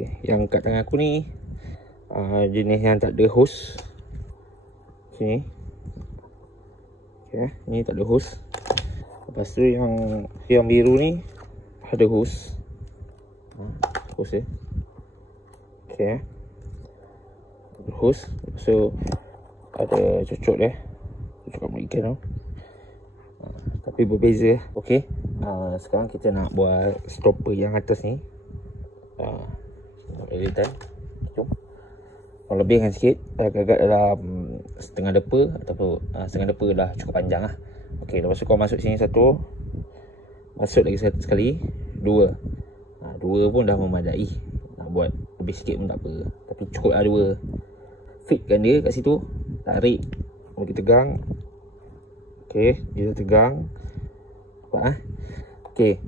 Okay, yang kat tangan aku ni jenis yang tak ada hose. Sini. Okay, ni tak ada hose. Lepas tu yang biru ni ada hose. Hose dia. Okay. Hose. So ada cucuk dia. Cucuk kat ikan tu. Tapi berbeza. Okay. Sekarang kita nak buat stopper yang atas ni. Editan. Jom. Kalau lebihkan sikit, agak-agak dalam setengah depa ataupun setengah depa dah cukup panjang lah. Okey, lepas tu kau masuk sini satu. Masuk lagi sekali, dua. Dua pun dah memadai. Nak buat lebih sikit pun tak apa. Tapi cukup lah dua. Fitkan dia kat situ. Tarik. Bagi tegang. Okey, dia dah tegang. Nampak Okey.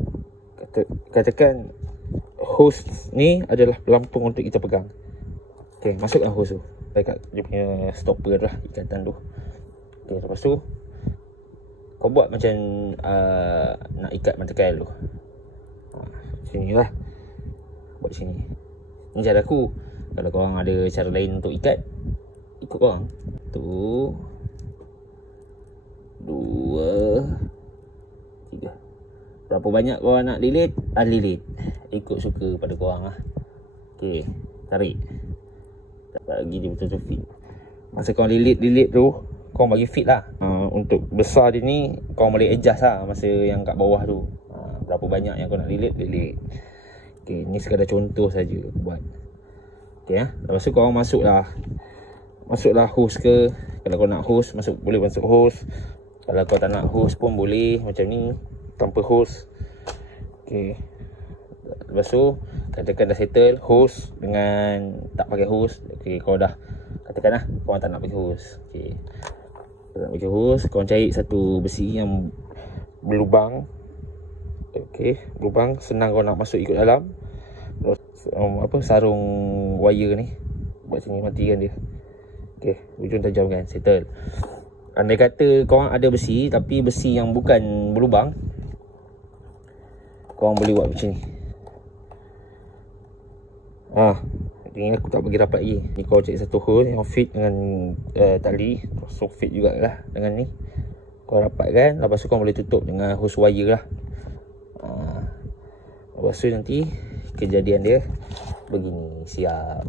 Katakan hose ni adalah pelampung untuk kita pegang. Okey, masukkan hose tu dekat dia punya stopper tu lah, ikatan tu. Okey, lepas tu kau buat macam nak ikat mata kail tu. Sini lah. Buat sini. Ni cara aku. Kalau korang ada cara lain untuk ikat, ikut korang. 1, 2, 3. Berapa banyak korang nak lilit, lilit. Ikut suka pada korang lah. Okey, tarik. Bagi dia betul-betul fit. Masa korang lilit tu, korang bagi fit lah. Untuk besar dia ni, korang boleh adjust lah masa yang kat bawah tu. Berapa banyak yang korang nak lilit. Okey, ni sekadar contoh saja buat. Okey lepas tu korang masuklah hose ke. Kalau kau nak hose, boleh masuk hose. Kalau kau tak nak hose pun boleh macam ni, tanpa hose. Okey. Lepas tu katakan dah settle hose dengan tak pakai hose. Okey, kau dah katakanlah kau tak nak pakai hose. Okey. Tak nak pakai hose, kau cari satu besi yang berlubang. Okey, berlubang, senang kau nak masuk ikut dalam. Terus sarung wire ni. Buat sini, matikan dia. Okey, ujung tajam kan, settle. Andai kata korang ada besi, tapi besi yang bukan berlubang, korang boleh buat macam ni. Ini aku tak bagi rapat lagi. Ni kau cari satu hole yang fit dengan tali. So fit jugalah dengan ni. Kau rapatkan. Lepas tu kau boleh tutup dengan hose wire lah. Lepas tu nanti kejadian dia begini. Siap.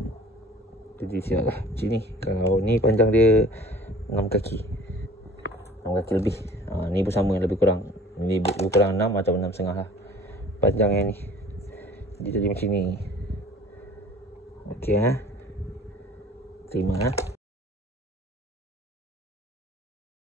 Jadi siap lah macam ni. Kalau ni panjang dia 6 kaki. 6 kaki lebih. Ni pun sama lebih kurang. Ni lebih kurang 6 atau 6,5 lah panjang yang ni. Dia jadi macam ni. Okey terima